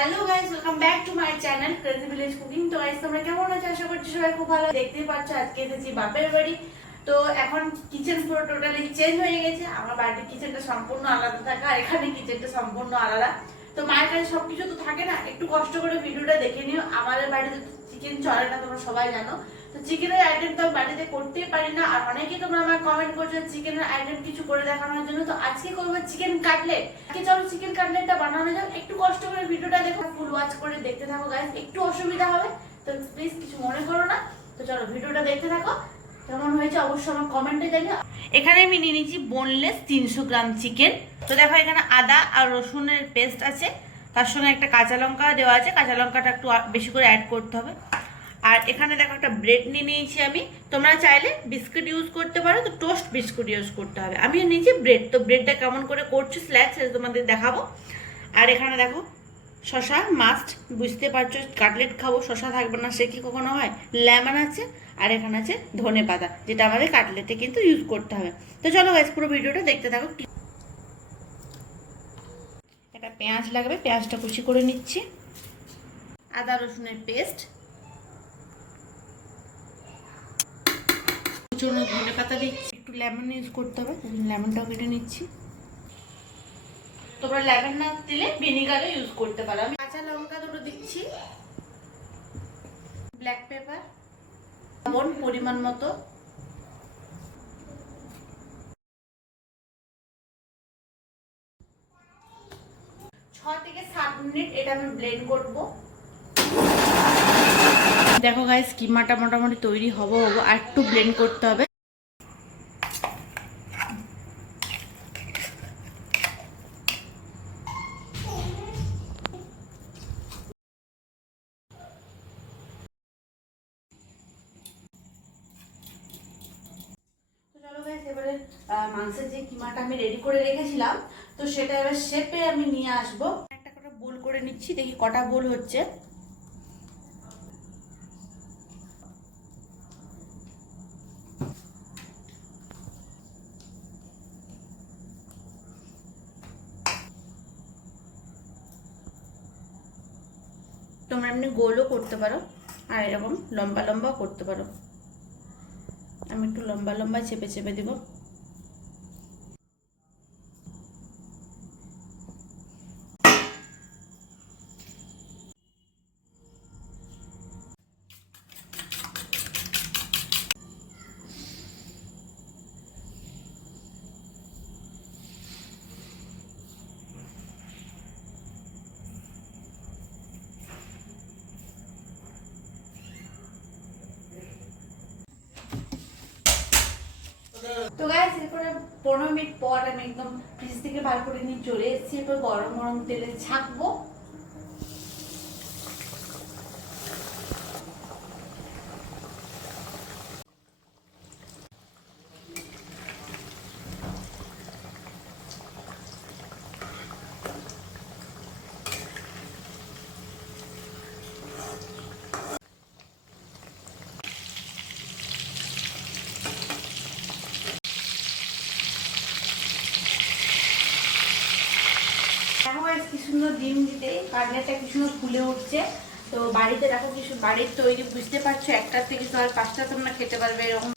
Hello guys welcome back to my channel crazy village cooking তো guys তোমরা কেমন আছো? আশা করছি সবাই খুব ভালো দেখতেই পাচ্ছ। আজকে এসেছি বাপের বাড়ি। তো এখন কিচেন পুরো টোটালি চেঞ্জ হয়ে গেছে। আমার বাড়ির কিচেনটা সম্পূর্ণ আলাদা থাকে আর এখানে কিচেনটা সম্পূর্ণ আলাদা। তো মায়ের কাছে সব কিছু তো থাকে না। একটু কষ্ট করে ভিডিওটা দেখে নিও। আমাদের বাড়িতে চিকেন চলে না তোমরা সবাই জানো। তো চিকেনের আইটেম তো আমি বাড়িতে করতেই পারি না, আর অনেকেই তোমরা আমার কমেন্ট করছ চিকেনের আইটেম কিছু করে দেখানোর জন্য, তো আজকে করব চিকেন কাটলেট আজকে চলো চিকেন কাটলেটটা বানানো যাক, একটু কষ্ট করে ভিডিওটা দেখো ফুল ওয়াচ করে দেখতে থাকো গাইস একটু অসুবিধা হবে, তো প্লিজ কিছু মনে করো না, তো চলো ভিডিওটা দেখতে থাকো। কেমন হয়েছে অবশ্যই আমার কমেন্টে জানিও। এখানে আমি নিয়ে নিয়েছি বোনলেস তিনশো গ্রাম চিকেন তো দেখো এখানে আদা আর রসুনের পেস্ট আছে, তার সঙ্গে একটা কাঁচা লঙ্কা দেওয়া আছে, কাঁচা লঙ্কাটা একটু বেশি করে অ্যাড করতে হবে। আর এখানে দেখো একটা ব্রেড নিয়ে নিয়েছি আমি। তোমরা চাইলে বিস্কুট ইউজ করতে পারো, তো টোস্ট বিস্কুট ইউজ করতে হবে। আমি নিয়েছি ব্রেড, তো ব্রেডটা কেমন করে করছি স্ল্যাক সেটা তোমাদের দেখাবো। আর এখানে দেখো শশা মাস্ট বুঝতে পারছ, কাটলেট খাব শশা থাকবে না, সে কি কখনো হয়? লেমন আছে, আর এখানে আছে ধনে পাতা, যেটা আমাদের কাটলেটে কিন্তু ইউজ করতে হবে। তো চলো গাইস পুরো ভিডিওটা দেখতে থাকো। একটা পেঁয়াজ লাগবে, পেঁয়াজটা কুচি করে নিচ্ছি। আদা রসুনের পেস্ট কুচনো ধনে পাতা দিচ্ছি। একটু লেমন ইউজ করতে হবে লেমনটাও কেটে নিচ্ছি। তোমরা লেমন না দিলে ভিনিগারও ইউজ করতে পারো। আমি কাঁচা লঙ্কা দুটো দিচ্ছি। ব্ল্যাক পেপার লবণ পরিমাণ মতো। ছ থেকে সাত মিনিট এটা আমি ব্লেন্ড করব। দেখো গাইস কিমাটা মোটামুটি তৈরি হব হব, আর একটু ব্লেন্ড করতে হবে। এবারে মাংসের যে কিমাটা আমি রেডি করে রেখেছিলাম, তো সেটা এবার শেপে আমি নিয়ে আসব। একটা করে বোল করে নিচ্ছি, দেখি কটা বোল হচ্ছে। তোমরা এমনি গোলও করতে পারো, আর এরকম লম্বা লম্বাও করতে পারো। আমি একটু লম্বা লম্বা চেপে চেপে দিব। তো গাইস এরপরে পনেরো মিনিট পর আমি একদম ফ্রিজ থেকে বার করে নিয়ে চলে এসেছি। এরপর গরম গরম তেলে ছাকবো। দেখো কি সুন্দর ডিম দিতে কাটলেটটা কি সুন্দর ফুলে উঠছে। তো বাড়িতে দেখো কিছু বাড়ির তৈরি, বুঝতে পারছ, একটার থেকে তো আর পাঁচটা তোমরা খেতে পারবে এরকম।